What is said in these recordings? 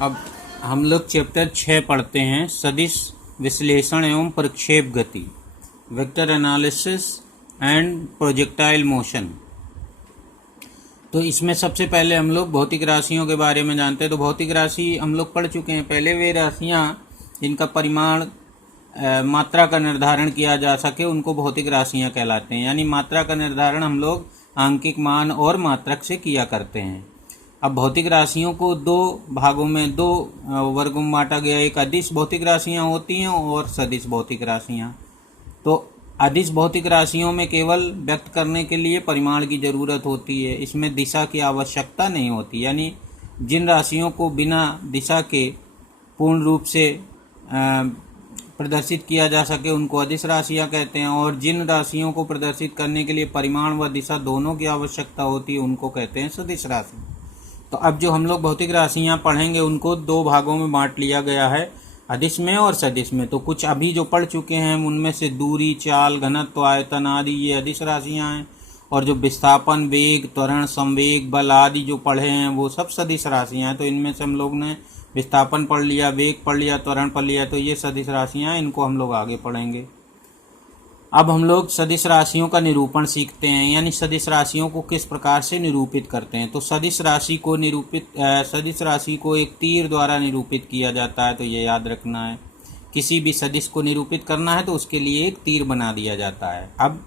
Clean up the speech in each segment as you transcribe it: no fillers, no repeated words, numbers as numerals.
अब हम लोग चैप्टर 6 पढ़ते हैं, सदिश विश्लेषण एवं प्रक्षेप गति, vector analysis and projectile motion. तो इसमें सबसे पहले हम लोग भौतिक राशियों के बारे में जानते हैं। तो भौतिक राशि हम लोग पढ़ चुके हैं पहले, वे राशियाँ जिनका परिमाण मात्रा का निर्धारण किया जा सके उनको भौतिक राशियाँ कहलाते हैं। यानी मात्रा का निर्धारण हम लोग आंकिक मान और मात्रक से किया करते हैं। अब भौतिक राशियों को दो भागों में, दो वर्गों में बांटा गया। एक अदिश भौतिक राशियां होती हैं और सदिश भौतिक राशियां। तो अदिश भौतिक राशियों में केवल व्यक्त करने के लिए परिमाण की जरूरत होती है, इसमें दिशा की आवश्यकता नहीं होती। यानी जिन राशियों को बिना दिशा के पूर्ण रूप से प्रदर्शित किया जा सके उनको अदिश राशियां कहते हैं, और जिन राशियों को प्रदर्शित करने के लिए परिमाण व दिशा दोनों की आवश्यकता होती है उनको कहते हैं सदिश राशि। तो अब जो हम लोग भौतिक राशियां पढ़ेंगे उनको दो भागों में बांट लिया गया है, अदिश में और सदिश में। तो कुछ अभी जो पढ़ चुके हैं उनमें से दूरी, चाल, घनत्व, आयतन आदि ये अदिश राशियां हैं, और जो विस्थापन, वेग, त्वरण, संवेग, बल आदि जो पढ़े हैं वो सब सदिश राशियां हैं। तो इनमें से हम लोग ने विस्थापन पढ़ लिया, वेग पढ़ लिया, त्वरण पढ़ लिया, तो ये सदिश राशियां हैं, इनको हम लोग आगे पढ़ेंगे। अब हम लोग सदिश राशियों का निरूपण सीखते हैं, यानी सदिश राशियों को किस प्रकार से निरूपित करते हैं। तो सदिश राशि को एक तीर द्वारा निरूपित किया जाता है, तो ये याद रखना है। किसी भी सदिश को निरूपित करना है तो उसके लिए एक तीर बना दिया जाता है। अब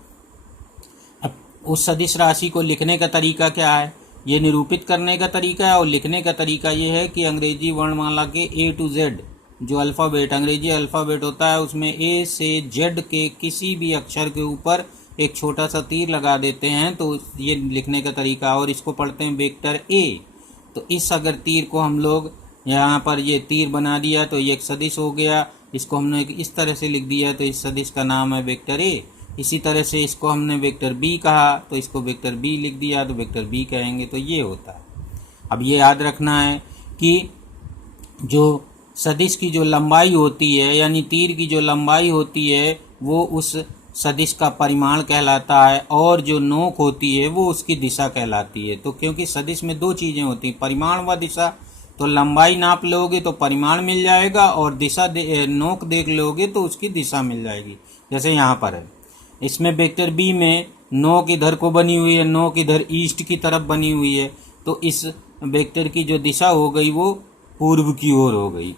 उस सदिश राशि को लिखने का तरीका क्या है, ये निरूपित करने का तरीका है, और लिखने का तरीका ये है कि अंग्रेजी वर्णमाला के A to Z जो अल्फ़ाबेट, अंग्रेजी अल्फ़ाबेट होता है, उसमें A से Z के किसी भी अक्षर के ऊपर एक छोटा सा तीर लगा देते हैं, तो ये लिखने का तरीका। और इसको पढ़ते हैं वेक्टर A। तो इस अगर तीर को हम लोग यहाँ पर ये तीर बना दिया तो ये एक सदिश हो गया। इसको हमने इस तरह से लिख दिया तो इस सदिश का नाम है वेक्टर A। इसी तरह से इसको हमने वेक्टर B कहा तो इसको वेक्टर B लिख दिया तो वेक्टर B कहेंगे। तो ये होता है। अब ये याद रखना है कि जो सदिश की जो लंबाई होती है, यानी तीर की जो लंबाई होती है, वो उस सदिश का परिमाण कहलाता है, और जो नोक होती है वो उसकी दिशा कहलाती है। तो क्योंकि सदिश में दो चीज़ें होती हैं, परिमाण व दिशा, तो लंबाई नाप लोगे तो परिमाण मिल जाएगा, और दिशा नोक देख लोगे तो उसकी दिशा मिल जाएगी। जैसे यहाँ पर है, इसमें वेक्टर बी में नोक इधर को बनी हुई है, नोक इधर ईस्ट की तरफ बनी हुई है, तो इस वेक्टर की जो दिशा हो गई वो पूर्व की ओर हो गई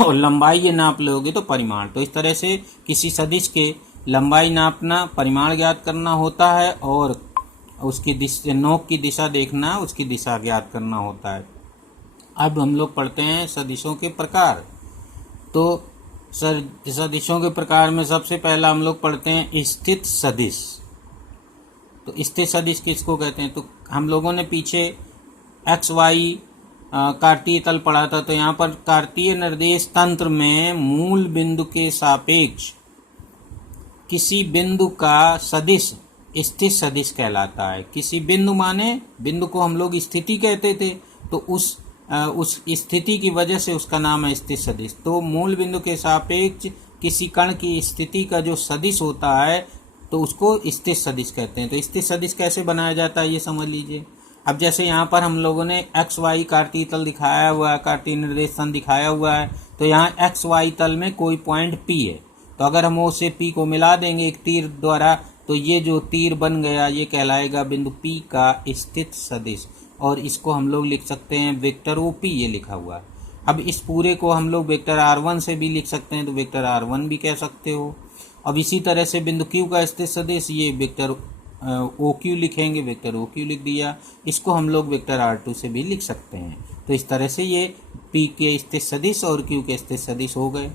और लंबाई ये नाप लोगे तो परिमाण। तो इस तरह से किसी सदिश के लंबाई नापना, परिमाण ज्ञात करना होता है, और उसकी नोक की दिशा देखना, उसकी दिशा ज्ञात करना होता है। अब हम लोग पढ़ते हैं सदिशों के प्रकार। तो सदिशों के प्रकार में सबसे पहला हम लोग पढ़ते हैं स्थित सदिश। तो स्थित सदिश किसको कहते हैं, तो हम लोगों ने पीछे XY कार्तीय तल पढ़ा था। तो यहाँ पर कार्तीय निर्देश तंत्र में मूल बिंदु के सापेक्ष किसी बिंदु का सदिश स्थित सदिश कहलाता है। किसी बिंदु माने बिंदु को हम लोग स्थिति कहते थे, तो उस स्थिति की वजह से उसका नाम है स्थित सदिश। तो मूल बिंदु के सापेक्ष किसी कण की स्थिति का जो सदिश होता है तो उसको स्थित सदिश कहते हैं। तो स्थित सदिश कैसे बनाया जाता है ये समझ लीजिए। अब जैसे यहाँ पर हम लोगों ने XY कार्तीय तल दिखाया हुआ है, कार्तीय निर्देश तंत्र दिखाया हुआ है, तो यहाँ XY तल में कोई पॉइंट P है, तो अगर हम उसे P को मिला देंगे एक तीर द्वारा, तो ये जो तीर बन गया ये कहलाएगा बिंदु P का स्थित सदिश, और इसको हम लोग लिख सकते हैं वेक्टर OP, ये लिखा हुआ है। अब इस पूरे को हम लोग वेक्टर R1 से भी लिख सकते हैं, तो वेक्टर R1 भी कह सकते हो। अब इसी तरह से बिंदु Q का स्थित सदिश ये वेक्टर OQ लिखेंगे, वेक्टर OQ लिख दिया। इसको हम लोग वेक्टर R2 से भी लिख सकते हैं। तो इस तरह से ये P के स्थित सदिश और Q के स्थित सदिश हो गए।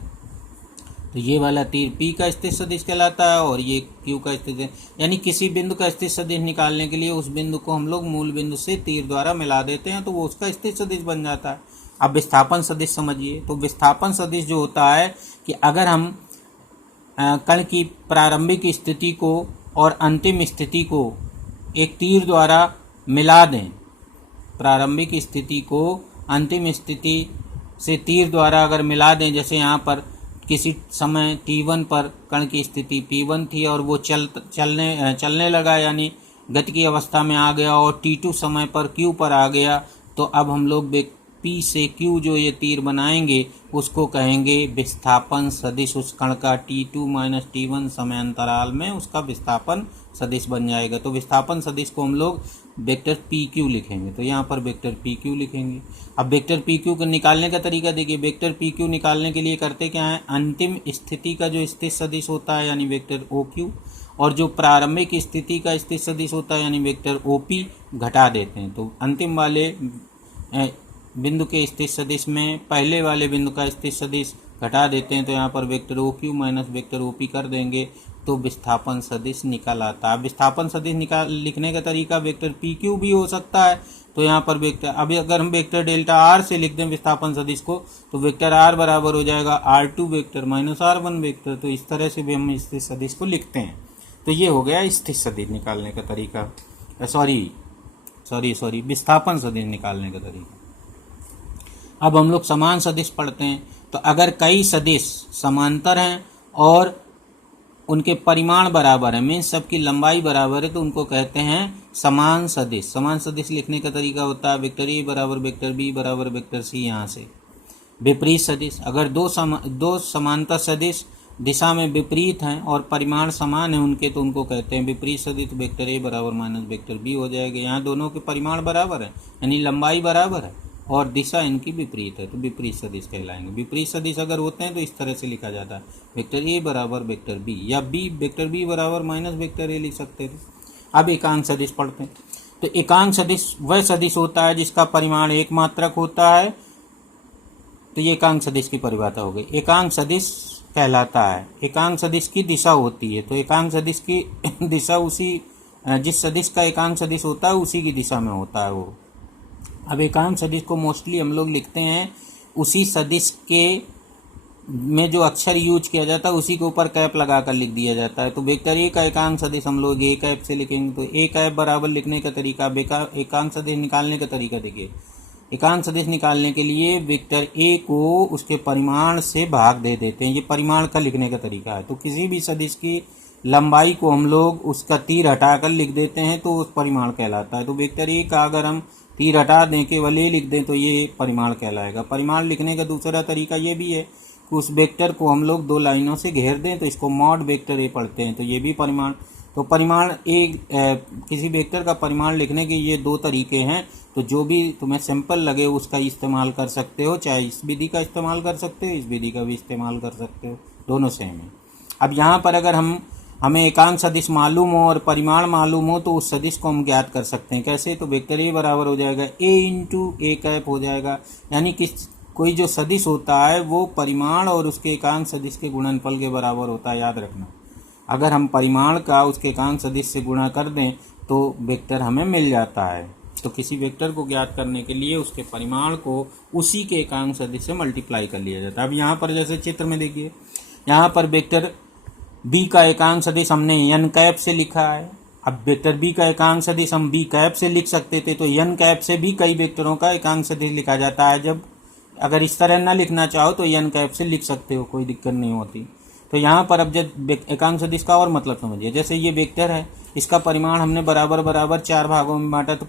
तो ये वाला तीर P का स्थित सदिश कहलाता है, और ये Q का स्थित, यानी किसी बिंदु का स्थित सदिश निकालने के लिए उस बिंदु को हम लोग मूल बिंदु से तीर द्वारा मिला देते हैं, तो वो उसका स्थित सदिश बन जाता है। अब विस्थापन सदिश समझिए। तो विस्थापन सदिश जो होता है कि अगर हम कण की प्रारंभिक स्थिति को और अंतिम स्थिति को एक तीर द्वारा मिला दें, प्रारंभिक स्थिति को अंतिम स्थिति से तीर द्वारा अगर मिला दें, जैसे यहाँ पर किसी समय T1 पर कण की स्थिति P1 थी और वो चलने लगा, यानी गति की अवस्था में आ गया, और T2 समय पर Q पर आ गया, तो अब हम लोग P से Q जो ये तीर बनाएंगे उसको कहेंगे विस्थापन सदिश। उस कण का T2 माइनस T1 समय अंतराल में उसका विस्थापन सदिश बन जाएगा। तो विस्थापन सदिश को हम लोग वेक्टर PQ लिखेंगे। तो यहाँ पर वेक्टर PQ लिखेंगे। अब वेक्टर PQ को निकालने का तरीका देखिए। वेक्टर PQ निकालने के लिए करते क्या है, अंतिम स्थिति का जो स्थित सदिश होता है यानी वेक्टर OQ और जो प्रारंभिक स्थिति का स्थित सदिश होता है यानी वेक्टर OP घटा देते हैं। तो अंतिम वाले बिंदु के स्थित सदिश में पहले वाले बिंदु का स्थित सदिश घटा देते हैं। तो यहाँ पर vector OQ minus vector OP कर देंगे तो विस्थापन सदिश निकल आता है। विस्थापन सदिश लिखने का तरीका वेक्टर PQ भी हो सकता है। तो यहाँ पर वेक्टर, अभी अगर हम वेक्टर डेल्टा R से लिख दें विस्थापन सदिश को तो वेक्टर R बराबर हो जाएगा R2 vector minus R1 vector. तो इस तरह से भी हम स्थित सदिश को लिखते हैं। तो ये हो गया स्थित सदिश निकालने का तरीका, सॉरी विस्थापन सदिश निकालने का तरीका। अब हम लोग समान सदिश पढ़ते हैं। तो अगर कई सदिश समांतर हैं और उनके परिमाण बराबर है, मीन्स सबकी लंबाई बराबर है, तो उनको कहते हैं समान सदिश। समान सदिश लिखने का तरीका होता है वेक्टर A बराबर वेक्टर B बराबर वेक्टर C। यहाँ से विपरीत सदिश, अगर दो समांतर सदिश दिशा में विपरीत हैं और परिमाण समान है उनके, तो उनको कहते हैं विपरीत सदिश। वेक्टर A बराबर माइनस वेक्टर B हो जाएगा। यहाँ दोनों के परिमाण बराबर है यानी लंबाई बराबर है और दिशा इनकी विपरीत है, तो विपरीत सदिश कहलाएंगे। विपरीत सदिश अगर होते हैं तो इस तरह से लिखा जाता है वेक्टर A बराबर वेक्टर B या वेक्टर B बराबर माइनस वेक्टर A लिख सकते थे। अब एकांक सदिश पढ़ते हैं। तो एकांक सदिश वह सदिश होता है जिसका परिमाण एक मात्रक होता है। तो ये एकांक सदिश की परिभाषा हो गई। एकांक सदिश कहलाता है, एकांक सदिश की दिशा होती है। तो एकांक सदिश की दिशा उसी जिस सदिश का एकांक सदिश होता है उसी की दिशा में होता है वो। अब एकांक सदिश को मोस्टली हम लोग लिखते हैं उसी सदिश के में जो अक्षर यूज किया जाता है उसी के ऊपर कैप लगाकर लिख दिया जाता है। तो वेक्टर A का एकांक सदिश हम लोग A कैप से लिखेंगे। तो A कैप बराबर लिखने का तरीका, एकांक सदिश निकालने का तरीका देखिए। एकांक सदिश निकालने के लिए वेक्टर A को उसके परिमाण से भाग दे देते हैं। ये परिमाण का लिखने का तरीका है। तो किसी भी सदिश की लंबाई को हम लोग उसका तीर हटाकर लिख देते हैं तो उस परिमाण कहलाता है। तो वेक्टर A का अगर हम तीर हटा दें केवल A लिख दें तो ये परिमाण कहलाएगा। परिमाण लिखने का दूसरा तरीका ये भी है कि उस वेक्टर को हम लोग दो लाइनों से घेर दें तो इसको मॉड वेक्टर A पढ़ते हैं। तो ये भी परिमाण। तो परिमाण किसी वेक्टर का परिमाण लिखने के ये दो तरीके हैं। तो जो भी तुम्हें सिंपल लगे उसका इस्तेमाल कर सकते हो, चाहे इस विधि का इस्तेमाल कर सकते हो, इस विधि का भी इस्तेमाल कर सकते हो, दोनों सेम है। अब यहाँ पर अगर हमें एकांक सदिश मालूम हो और परिमाण मालूम हो तो उस सदिश को हम ज्ञात कर सकते हैं। कैसे? तो वेक्टर A बराबर हो जाएगा A इंटू A कैप हो जाएगा। यानी कि कोई जो सदिश होता है वो परिमाण और उसके एकांक सदिश के गुणनफल के बराबर होता है, याद रखना। अगर हम परिमाण का उसके एकांक सदिश से गुणा कर दें तो वेक्टर हमें मिल जाता है। तो किसी वेक्टर को ज्ञात करने के लिए उसके परिमाण को उसी के एकांक सदिश से मल्टीप्लाई कर लिया जाता है। अब यहाँ पर जैसे चित्र में देखिए, यहाँ पर वेक्टर B का एकांक सदिश हमने n कैप से लिखा है। अब वेक्टर B का एकांक सदिश हम B कैप से लिख सकते थे, तो n कैप से भी कई वेक्टरों का एकांक सदिश लिखा जाता है। जब अगर इस तरह ना लिखना चाहो तो n कैप से लिख सकते हो, कोई दिक्कत नहीं होती। तो यहाँ पर अब जब एकांक सदिश का और मतलब समझिए, जैसे ये वेक्टर है, इसका परिमाण हमने बराबर बराबर 4 भागों में बांटा। तो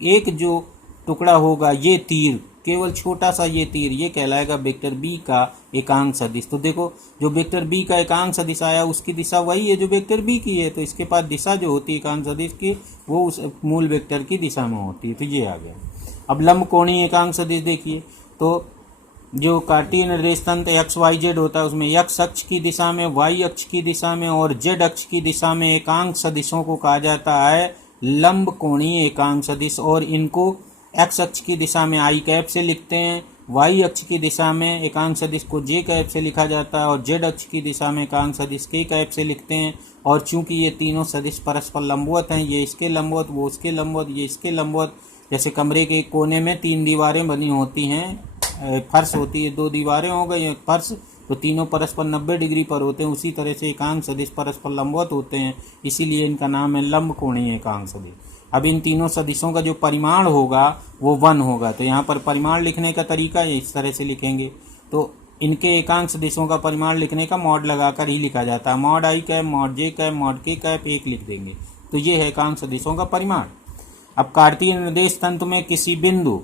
एक जो टुकड़ा होगा ये तीर, केवल छोटा सा ये तीर, ये कहलाएगा वेक्टर B का एकांक सदिश। तो देखो जो वेक्टर B का एकांक सदिश आया उसकी दिशा वही है जो वेक्टर B की है। तो इसके पास दिशा जो होती है एकांक सदिश की वो उस मूल वेक्टर की दिशा में होती है। तो ये आ गया। अब लंब कोणीय एकांक सदिश देखिए, तो जो कार्तीय निर्देश तंत्र एक्स वाई जेड होता है उसमें एक्स अक्ष की दिशा में, वाई अक्ष की दिशा में और जेड अक्ष की दिशा में एकांक सदिशों को कहा जाता है लंब कोणीय एकांक सदिश। और इनको एक्स अक्ष की दिशा में आई कैप से लिखते हैं, वाई अक्ष की दिशा में एकांक सदिश को जे कैप से लिखा जाता है और जेड अक्ष की दिशा में एकांक सदिश के कैप से लिखते हैं। और चूंकि ये तीनों सदिश परस्पर लंबवत हैं, ये इसके लंबवत, वो उसके लंबवत, ये इसके लंबवत, जैसे कमरे के कोने में 3 दीवारें बनी होती हैं, फर्श होती है, 2 दीवारें हो गई फर्श, तो तीनों परस्पर 90 डिग्री पर होते हैं। उसी तरह से एकांक सदिश परस्पर लंबवत होते हैं, इसीलिए इनका नाम है लंब कोणीय एकांक सदिश। अब इन तीनों सदिशों का जो परिमाण होगा वो 1 होगा। तो यहाँ पर परिमाण लिखने का तरीका इस तरह से लिखेंगे। तो इनके एकांक सदिशों का परिमाण लिखने का मॉड लगाकर ही लिखा जाता है। मॉड आई कैप, मॉड जे कैप, मॉड के कैप 1 लिख देंगे। तो ये है एकांक सदिशों का परिमाण। अब कार्तीय निर्देश तंत्र में किसी बिंदु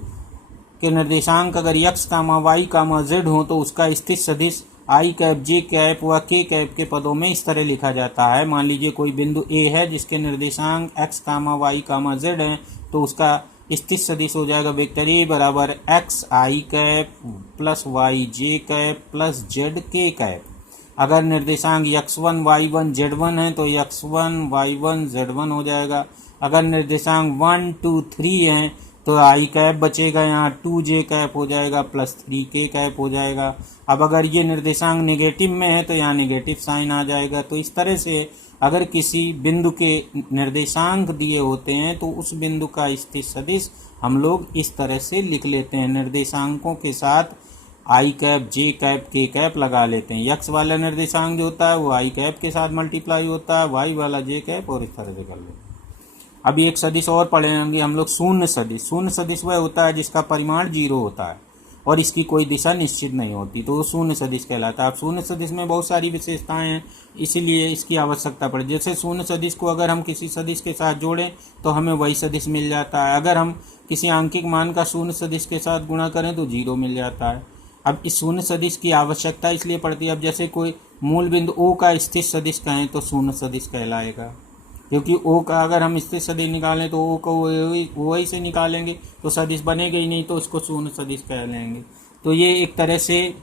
के निर्देशांक अगर x कामा y कामा z हो तो उसका स्थित सदिश i कैप j कैप व k कैप के पदों में इस तरह लिखा जाता है। मान लीजिए कोई बिंदु A है जिसके निर्देशांक x कामा y कामा z हैं, तो उसका स्थित सदिश हो जाएगा वेक्टर A बराबर x i cap plus y j cap plus z k cap. अगर निर्देशांक x1 y1 z1 है तो x1 y1 z1 हो जाएगा। अगर निर्देशांक 1 2 3 हैं तो i कैप बचेगा, यहाँ 2j कैप हो जाएगा प्लस 3k कैप हो जाएगा। अब अगर ये निर्देशांक नेगेटिव में है तो यहाँ नेगेटिव साइन आ जाएगा। तो इस तरह से अगर किसी बिंदु के निर्देशांक दिए होते हैं तो उस बिंदु का स्थित सदिश हम लोग इस तरह से लिख लेते हैं, निर्देशांकों के साथ i cap j cap k cap लगा लेते हैं। x वाला निर्देशांक जो होता है वो i कैप के साथ मल्टीप्लाई होता है, y वाला j कैप, और इस तरह से कर लेते हैं। अभी एक सदिश और पढ़ेंगे हम लोग, शून्य सदिश। शून्य सदिश वह होता है जिसका परिमाण 0 होता है और इसकी कोई दिशा निश्चित नहीं होती, तो वो शून्य सदिश कहलाता है। अब शून्य सदिश में बहुत सारी विशेषताएं हैं, इसीलिए इसकी आवश्यकता पड़े। जैसे शून्य सदिश को अगर हम किसी सदिश के साथ जोड़ें तो हमें वही सदिश मिल जाता है। अगर हम किसी आंकिक मान का शून्य सदिश के साथ गुणा करें तो 0 मिल जाता है। अब इस शून्य सदिश की आवश्यकता इसलिए पड़ती है, अब जैसे कोई मूल बिंदु O का स्थित सदिश कहें तो शून्य सदिश कहलाएगा, क्योंकि O का अगर हम स्थित सदिश निकालें तो O को वही से निकालेंगे तो सदिश बनेगा ही नहीं, तो उसको शून्य सदिश कह लेंगे। तो ये एक तरह से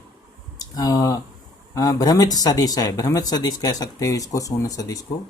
भ्रमित सदिश है, भ्रमित सदिश कह सकते हो इसको, शून्य सदिश को।